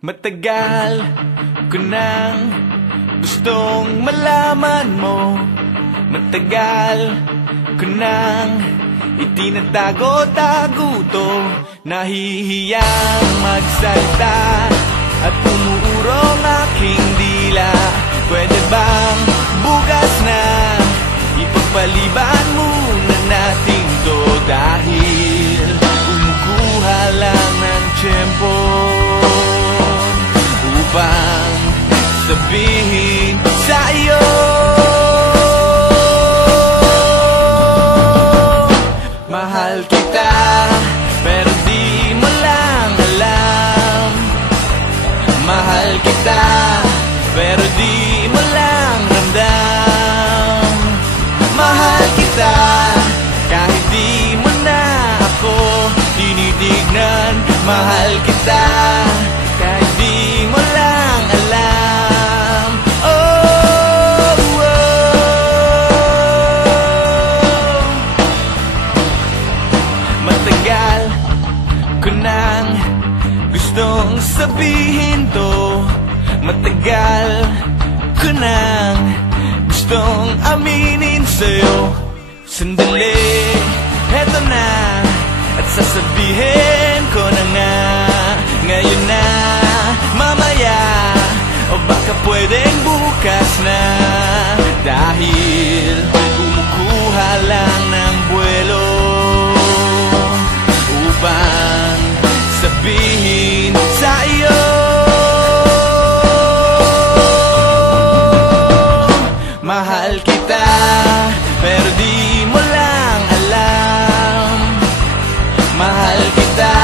Matagal ko nang gustong malaman mo. Matagal ko nang itinatago-tago to. Nahihiyang magsalita at umuurong aking dila. Pwede bang bukas na ipagpaliban muna natin to? Dahil kumukuha lang ng tiyempo upang sabihin sa iyo, mahal kita, pero di mo lang alam. Mahal kita, pero di mo lang ramdam. Mahal kita, kahit di mo na ako tinitignan. Mahal kita, kahit di mo lang alam. Oh, oh. Matagal ko nang gustong sabihin to. Matagal ko nang gustong aminin sa'yo. Sandali, eto na, at sasabihin ko na nga. Ngayon na, mamaya, o baka pwedeng bukas na. Dahil kumukuha lang ng buwelo upang sabihin sa iyo, mahal kita, pero di mo lang alam. Mahal kita,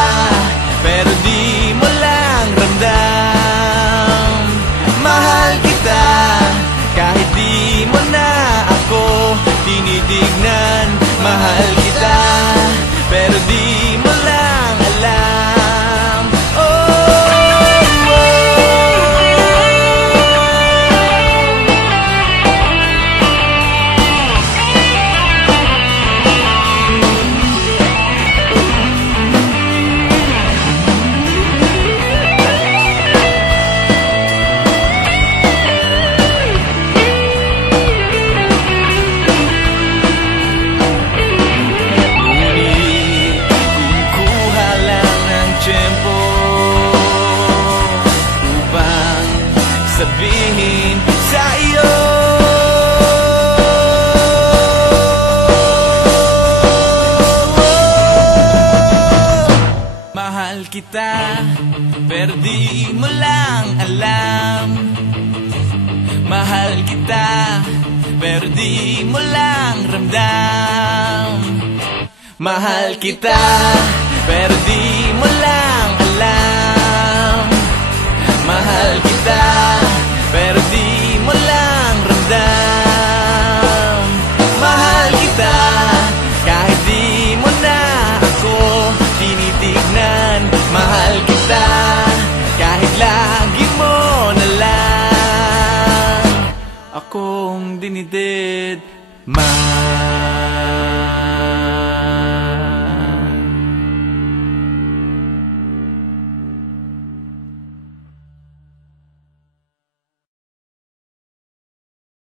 pero di mo lang ramdam. Mahal kita, kahit di mo na ako tinitignan. Mahal kita, pero di mo lang alam. Sabihin sa iyo, mahal kita, pero di mo lang alam. Mahal kita, pero di mo lang ramdam. Mahal kita, pero di mo lang alam. Mahal kita, pero di mo lang ramdam. Mahal kita, kahit di mo na ako tinitignan. Mahal kita, kahit lagi mo na lang akong dinidid.